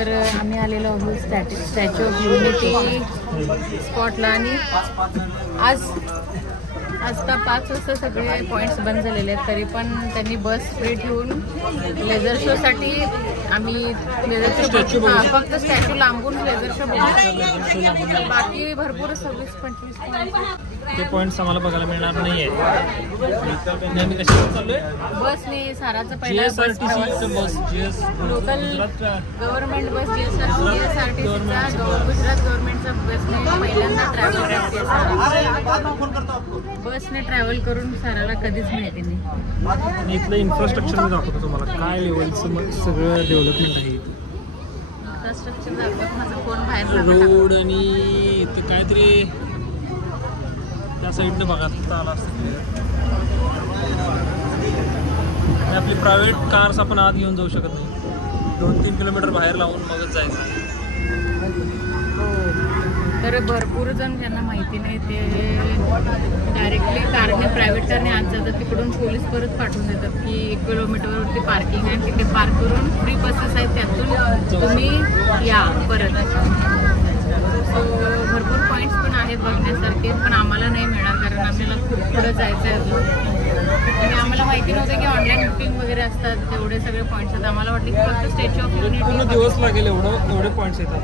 तर आम्ही आलेलो आहोत स्टॅच्यू ऑफ युनिटी स्पॉटला आणि आजता 5 वाजता सगळे पॉईंट्स बंद झालेले आहेत, तरी पण त्यांनी बस फ्री ठेवून लेझर शोसाठी आम्ही लेझर शो फक्त स्टॅच्यू लांबून लेझर शो बघू, बाकी भरपूर 26-25 ते पॉईंट्स आम्हाला बघायला मिळणार नाहीये. नेहमी कशावर चाललोय? बसने साराचं पहिला बस लोकल गव्हर्नमेंट बस जीएसआरटीसीचा गुजरात गव्हर्नमेंटचा बसने पहिल्यांदा ट्रॅव्हल बसने ट्रॅव्हल करून साराला कधीच माहिती नाही. इथलं इन्फ्रास्ट्रक्चर मी दाखवतो तुम्हाला, काय लेवलचं सगळं डेव्हलपमेंट आहे इथं. इन्फ्रास्ट्रक्चर दाखवत माझा फोन बाहेर रोड आणि ते काहीतरी त्या साईडनं बघा तिथं आला असतं. आपली प्रायव्हेट कार्स आपण आत घेऊन जाऊ शकत नाही, 2-3 किलोमीटर बाहेर लावून मगच जायचं. तर भरपूर जण ज्यांना माहिती नाही ते डायरेक्टली कारने प्रायव्हेट कारने आत जातात, तिकडून पोलीस परत पाठवून देतात की 1 किलोमीटरवरती पार्किंग आहे, तिथे पार्क करून फ्री बसेस आहेत त्यातून तुम्ही या परत. सो भरपूर पॉईंट्स पण आहेत बघण्यासारखे, पण आम्हाला नाही मिळणार कारण आपल्याला खूप पुढं जायचं आहे अजून आणि आम्हाला माहिती नव्हतं की ऑनलाईन बुकिंग वगैरे असतात, तेवढे सगळे पॉईंट्स आहेत. आम्हाला वाटलं की फक्त स्टॅच्यू ऑफ युनिटी पूर्ण दिवस लागेल एवढे पॉईंट्स येतात.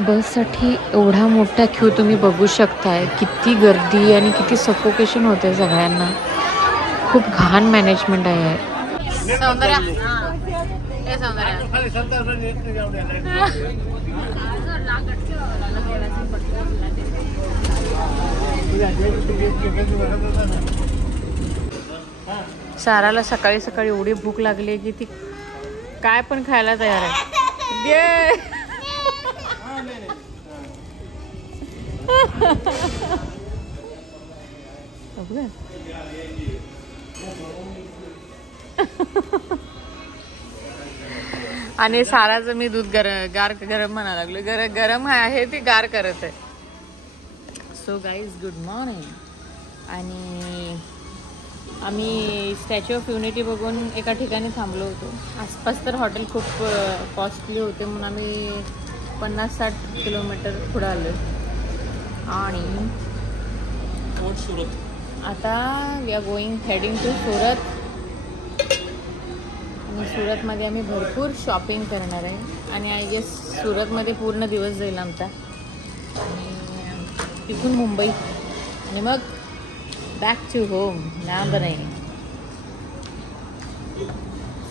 बससाठी एवढा मोठा क्यू तुम्ही बघू शकताय, किती गर्दी आणि किती सफोकेशन होते सगळ्यांना. खूप घाण मॅनेजमेंट आहे. साराला सकाळी सकाळी एवढी भूक लागली की ती काय पण खायला तयार आहे. आणि साराचं मी दूध गरम म्हणा लागलो, गरम आहे ती गार करत आहे. So guys good morning. आणि आम्ही स्टॅच्यू ऑफ युनिटी बघून एका ठिकाणी थांबलो होतो. आसपास तर हॉटेल खूप कॉस्टली होते म्हणून आम्ही 50-60 किलोमीटर पुढे आलो. आणि आता we are heading to Surat. आणि सुरतमध्ये आम्ही भरपूर शॉपिंग करणार आहे आणि आय गेस सुरतमध्ये पूर्ण दिवस जाईल आमचा. आणि तिथून मुंबई आणि मग बॅक टू होम लांब नाही.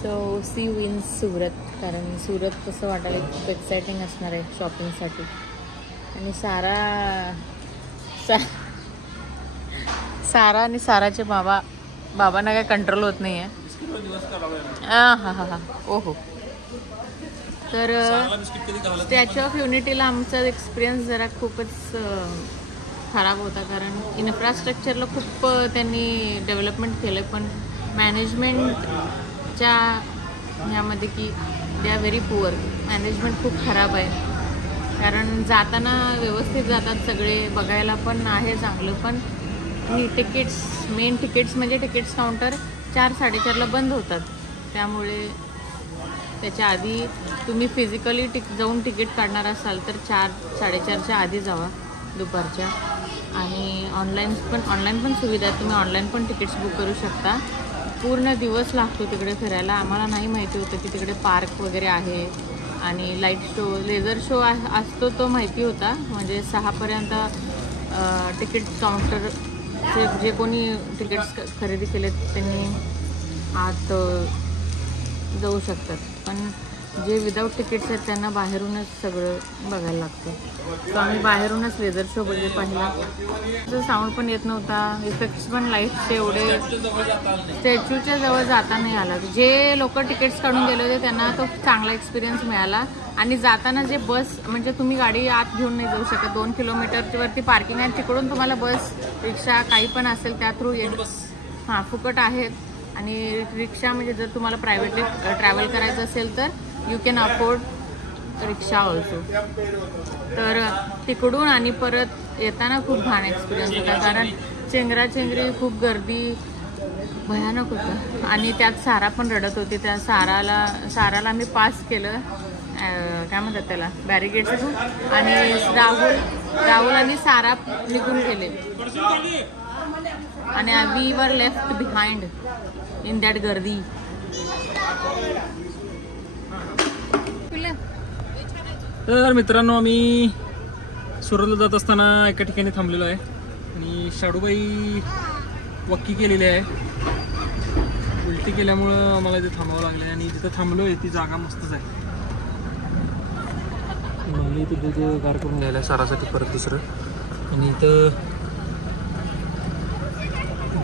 So see you in Surat. कारण सुरत कसं वाटायला खूप एक्सायटिंग असणार आहे शॉपिंगसाठी. आणि सारा आणि साराचे बाबांना काय कंट्रोल होत नाही आहे. ओहो. तर स्टॅच्यू ऑफ युनिटीला आमचा एक्सपिरियन्स जरा खूपच खराब होता, कारण इन्फ्रास्ट्रक्चरला खूप त्यांनी डेव्हलपमेंट केलं, पण मॅनेजमेंटच्या ह्यामध्ये की they are very poor. Management खूप खराब आहे. कारण जाताना व्यवस्थित जातात सगळे, बघायला पण आहे चांगलं, पण मेन तिकीट्स म्हणजे तिकीट्स काउंटर 4-4:30ला बंद होतात. त्यामुळे त्याच्या आधी तुम्ही फिजिकली जाऊन तिकीट काढणार असाल तर 4-4:30च्या आधी जावा दुपारच्या. आणि ऑनलाईन पण सुविधा आहे, तुम्ही ऑनलाईन पण तिकीट्स बुक करू शकता. पूर्ण दिवस लागतो तिकडे फिरायला. आम्हाला नाही माहिती होतं की तिकडे पार्क वगैरे आहे आणि लाईट शो, लेझर शो असतो तो माहिती होता. म्हणजे 6पर्यंत तिकीट काउंटरचे जे कोणी तिकीट्स खरेदी केलेत त्यांनी आत जाऊ शकतात. पण जे विदाऊट तिकीट्स आहेत त्यांना बाहेरूनच सगळं बघायला लागतं. तर आम्ही बाहेरूनच लेझर शो पाहिला. त्याचं साऊंड पण येत नव्हता, इफेक्ट्स पण लाईटचे एवढे स्टॅच्यूच्या जवळ जाता नाही आला. जे लोक तिकीट्स काढून गेले होते त्यांना तो चांगला एक्सपिरियन्स मिळाला. आणि जाताना जे बस, म्हणजे तुम्ही गाडी आत घेऊन नाही जाऊ शकत, 2 किलोमीटरवरती पार्किंग आहे, तिकडून तुम्हाला बस, रिक्षा काही पण असेल त्या थ्रू हां फुकट आहेत. आणि रिक्षा म्हणजे जर तुम्हाला प्रायव्हेटली ट्रॅव्हल करायचं असेल तर you can afford rickshaw also. तर तिकडून आणि परत येताना खूप घाण एक्सपिरियन्स होता, कारण चेंगराचेंगरी, खूप गर्दी, भयानक होतं. आणि त्यात सारा पण रडत होती. त्या साराला आम्ही पास केलं, काय म्हणतात त्याला, बॅरिकेड्स थ्रू. आणि राहुल आणि सारा निघून गेले आणि we were left behind in that गर्दी. तर मित्रांनो, आम्ही सुरतला जात असताना एका ठिकाणी थांबलेलो आहे आणि शाडूबाई वक्की केलेली आहे. उलटी केल्यामुळं आम्हाला इथे थांबावं लागलं आहे. आणि जिथं थांबलो आहे ती जागा मस्तच आहे. मला इथे दूध गार करून घ्यायला आहे सारासाठी परत दुसरं. आणि इथं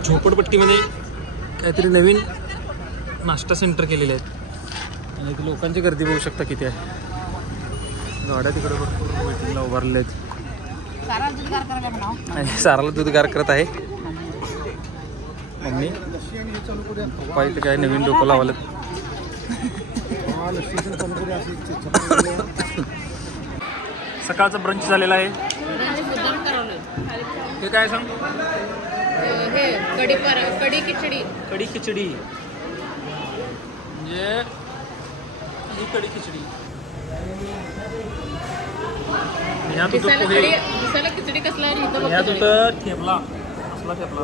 झोपडपट्टीमध्ये काहीतरी नवीन नाश्ता सेंटर केलेले आहेत. आणि इथे लोकांची गर्दी बघू शकता किती आहे. गाड्या तिकडे भरपूर वेटिंगला उभारलेल्या आहेत. साराला दूध गार करत आहे मम्मी. पप्पा इथे काय नवीन डोकं लावायला. सकाळचा ब्रंच झालेला आहे. हे काय सांग? कढी खिचडी म्हणजे ही कढी खिचडी. ह्यात होतं पोहे, ह्यात होतं ठेपला, असला ठेपला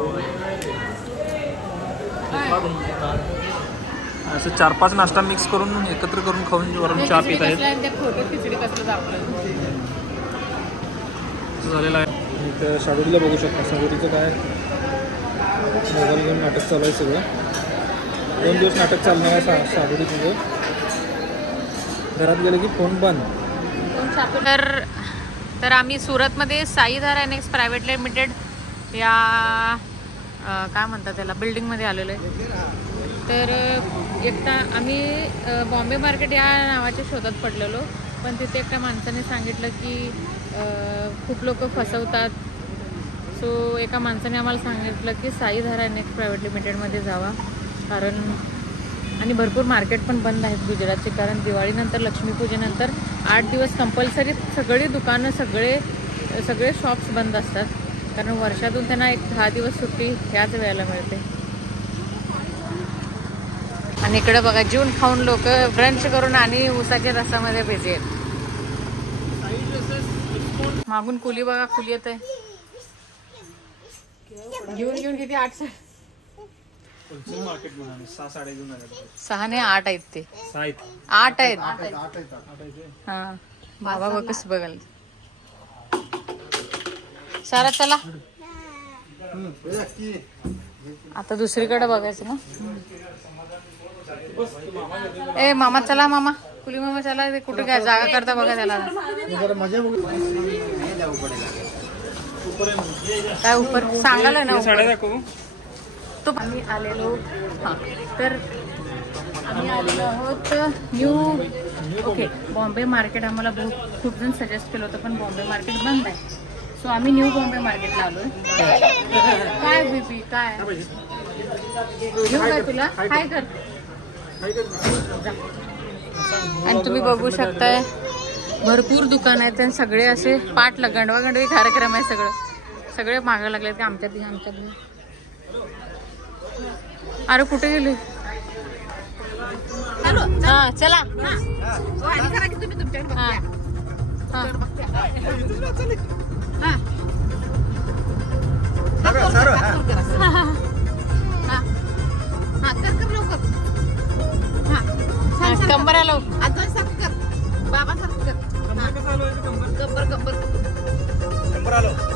असं 4-5 नाश्ता मिक्स करून एकत्र करून खाऊन वरून चहा पित आहेत. झालेला आहे. इथं शाडूला बघू शकता. शाडूचं काय मोबाईल घेऊन नाटक चालू आहे सगळं. 2 दिवस नाटक चालणार आहे शाडूडी तुझं. घरात गेलं की फोन बंद. तर आम्ही सुरतमध्ये साईधारा एनेक्स प्रायव्हेट लिमिटेड या काय म्हणतात त्याला बिल्डिंगमध्ये आलेलो आहे. तर एकटा आम्ही बॉम्बे मार्केट या नावाच्या शोधात पडलेलो, पण तिथे एका माणसाने सांगितलं की खूप लोक फसवतात. सो एका माणसाने आम्हाला सांगितलं की साईधारा एनेक्स प्रायव्हेट लिमिटेडमध्ये जावा, कारण आणि भरपूर मार्केट पण बंद आहेत गुजरातचे, कारण दिवाळीनंतर लक्ष्मीपूजेनंतर 8 दिवस कंपल्सरी सगळी दुकानं सगळे शॉप्स बंद असतात, कारण वर्षातून त्यांना एक 10 दिवस सुट्टी ह्याच वेळेला मिळते. आणि इकडे बघा जेवून खाऊन लोक ब्रंच करून आणि ऊसाच्या रसामध्ये बिझी आहेत. मागून कुली बघा, कुली येत आहे घेऊन किती 8 मार्केट म्हणाले 6 नाही 8 आहेत ते 8 आहेत. हा बाबा बघ कसं बघाल. सारा चला आता दुसरीकडे बघायचं ना. ए मामा चला, मामा कुली मामा चला. कुठे काय जागा करता बघा त्याला. काय उपर सांगाल ना तो. आम्ही आलेलो तर आम्ही आलेलो आहोत न्यू ओके बॉम्बे मार्केट. आम्हाला खूप जण सजेस्ट केलं होतं, पण बॉम्बे मार्केट बंद आहे. सो आम्ही न्यू बॉम्बे मार्केटला आलोय. काय बीपी काय घेऊ काय तुला काय कर. आणि तुम्ही बघू शकताय भरपूर दुकान आहेत आणि सगळे असे पाठ गंडवागंडवी कार्यक्रम आहे सगळं. सगळे मागं लागलेत की आमच्यात अरे कुठे गेले? हा चला. कंबर आलो. बाबा सारखं कर. कंबर कसं आलो? गब्बर गब्बर. कंबर आलो.